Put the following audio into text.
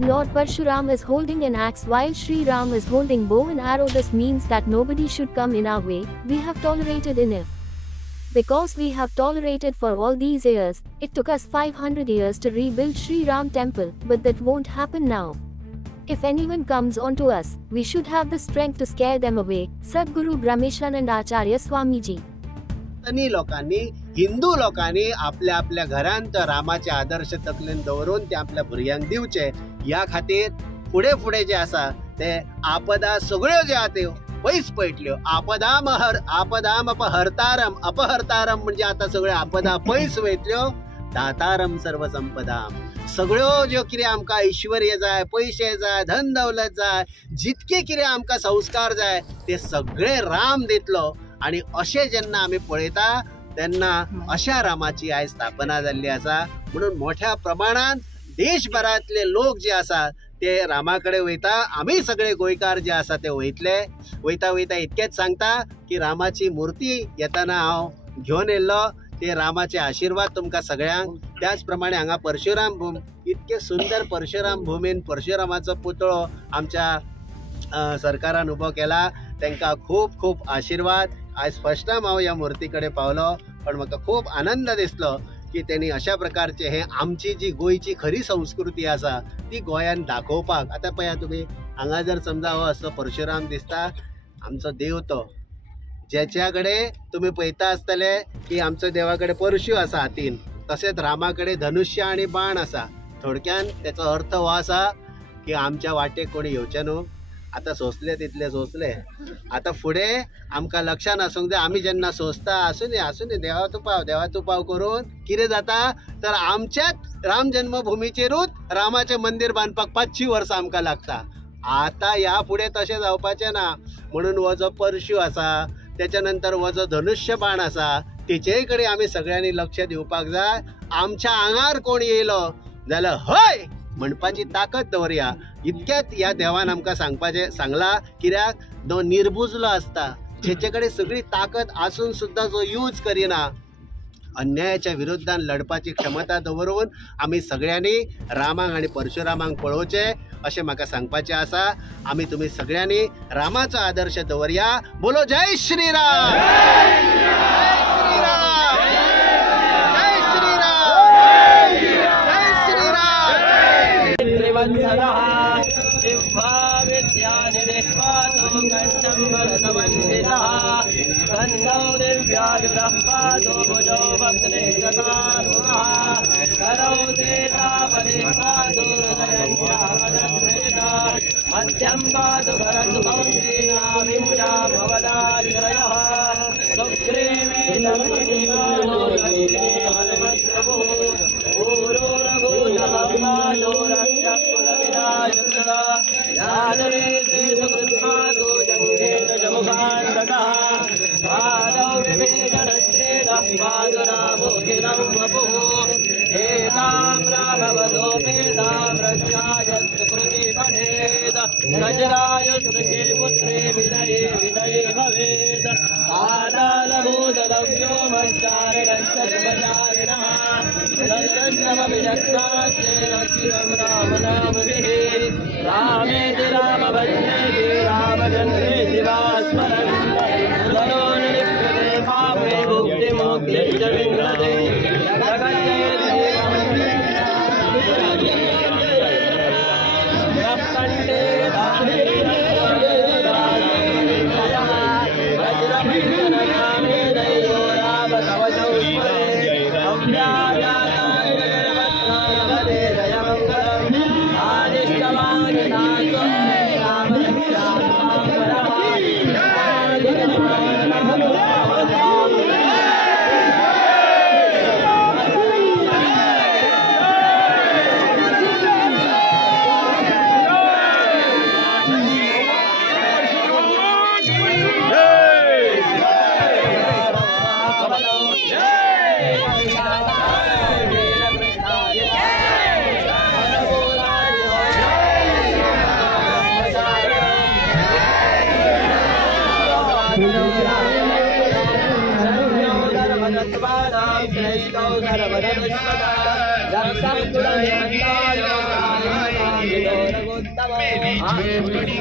Lord Parshuram is holding an axe while Sri Ram is holding bow and arrow. This means that nobody should come in our way. We have tolerated enough. Because we have tolerated for all these years, it took us 500 years to rebuild Sri Ram temple, but that won't happen now. If anyone comes onto us, we should have the strength to scare them away. Sadguru Brahmeshanand Acharya Swamiji. लोकांनी हिंदू लोकांनी आपल्या आपल्या घरांत रामाचे आदर्श तकलेन दवरून ते आपल्या भुरग्यांक दिवचे या खातीर फुडें फुडें जे आसा ते आपदा सगळ्यो जे आहा त्यो पयस पळटल्यो. आपदाम अपहर्तारम म्हणजे आता सगळ्यो आपदा पयस वयतल्यो. दातारम सर्वसंपदाम सगळ्यो ज्यो कितें आमकां ऐश्वर्य जाय, पयशे जाय, धन दौलत जाय, जितके कितें आमकां संस्कार जाय ते सगळे राम दितलो. आणि अशें जेन्ना आमी पळयता तेन्ना अशा रामाची आयज स्थापना जाल्ली आसा. म्हणून मोठ्या प्रमाणात देशभरातले लोक जे आसा ते रामाकडे वयता. आमी सगळे गोंयकार जे आसा ते वयता इतकेच सांगता की रामाची मुर्ती येताना हांव घेवन येयल्लो. ते रामाचे आशीर्वाद तुमकां सगळ्यांक. त्याच प्रमाणे हांगा परशुराम भूम इतके सुंदर परशुराम भूमीन परशुरामाचो पुतळो आमच्या सरकारान उबो केला. तांकां खूब खूब आशीर्वाद. आज फर्स्ट टाइम हांव ह्या मुर्ती कडेन पावलो पण म्हाका खूब आनंद दिसलो की त्यांनी अशा प्रकारचे हे आमची जी गोंयची खरी संस्कृती आसा ती गोंयान दाखोवपाक. आतां पळया तुमी हांगा जर समजा हो असो परशुराम दिसता आमचो देव तो जेच्या कडेन तुमी पळयता आसतले की आमचो देवा कडेन परशू आसा हातीन. तशेंच रामा कडेन धनुष्य आनी बाण आसा. थोडक्यान तेचो अर्थ हो आसा की आमच्या वाटेक कोणी येवचे न्हू. आता सोंसले तितले सोंसले. आता फुडें आमकां लक्षान आसूंक जाय आमी जेन्ना सोंसता आसूं न्ही देवा तूं पाव करून कितें जाता तर आमच्याच राम जन्मभुमीचेरूच रामाचें मंदिर बांदपाक 500 वर्सां आमकां लागता. आता ह्या फुडें तशें जावपाचें ना. म्हणून हो जो परशू आसा त्याच्या नंतर हो जो धनुष्य बाण आसा तेचेय कडेन आमी सगळ्यांनी लक्ष दिवपाक जाय. आमच्या आंगार कोण येयलो जाल्यार हय म्हणपाची ताकद दवरया. इतकेच ह्या देवान आमकां सांगला. कित्याक जो निर्बुजलो आसता जेचे कडेन सगळी ताकद आसून सुद्धा जो यूज करिना अन्यायाच्या विरुद्धान लढपाची क्षमता दवरून आमी सगळ्यांनी रामाक आणि परशुरामाक पळोवचे अशें म्हाका सांगपाचें आसा. आमी तुमी सगळ्यांनी रामाचो आदर्श दवरया. बोलो जय श्रीराम. जय श्रीराम. जय श्रीराम. जय श्रीराम. गौरवोत्तमो